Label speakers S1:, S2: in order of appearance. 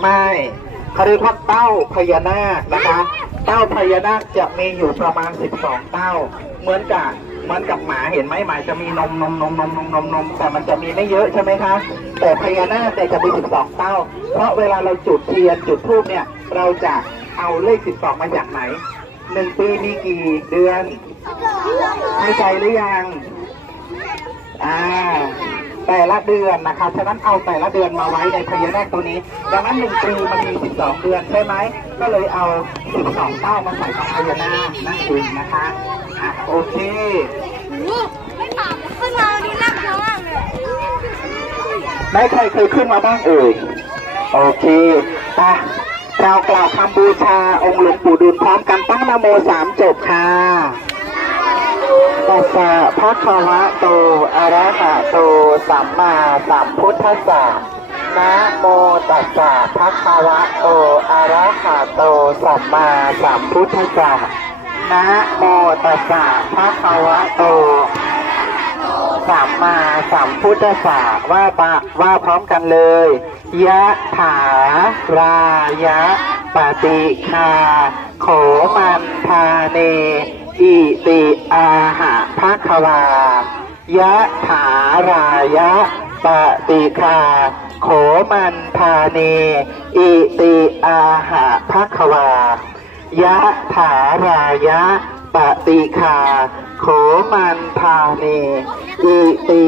S1: ไม่เขาเรียกว่าเต้าพญานาคนะคะ เต้าพญานาคจะมีอยู่ประมาณ 12 เต้า เหมือนกับเหมือนกับหมาเห็นไหมหมาจะมีนมนมนมนมนมนมนมแต่มันจะมีไม่เยอะใช่ไหมคะ แต่พญานาคเนี่ยจะมี 12 เต้า เพราะเวลาเราจุดเทียนจุดธูปเนี่ย เราจะเอาเลข 12 มาจากไหนหนึ่งปีมีกี่เดือนเข้าใจหรือยัง อ่า แต่ละเดือนนะคะฉะนั้นเอาแต่ละเดือนมาไว้ในพญานาคตัวนี้ ดังนั้นหนึ่งปีมันมี 12 เดือนใช่ไหม ก็เลยเอา 12เต้ามาใส่กับพญานาคนั่นเองนะคะอะโอเค
S2: ไม่ถามขึ้นมาดูน่ากลัวมากเลย
S1: ได้ใครเคยขึ้นมาบ้างเอ่ย โอเคไปเรากล่าวคำบูชาองค์หลวงปู่ดูลพร้อมกันตั้งนโมสามจบค่ะ ตัสสะภะคะวะโต อะระหะโต สัมมาสัมพุทธัสสะ นะโมตัสสะภะคะวะโต อะระหะโต สัมมาสัมพุทธัสสะ นะโมตัสสะภะคะวะโต สัมมาสัมพุทธสสะ ว่าปะว่าพร้อมกันเลย ยะถารายะปฏิคา โขมันทาเนอิติอาหะ ภะคะวายะถารายะปฏิคาโขมันธาเนอิติอาหะภะคะวายะถารายะปฏิคาโขมันธาเนอิติ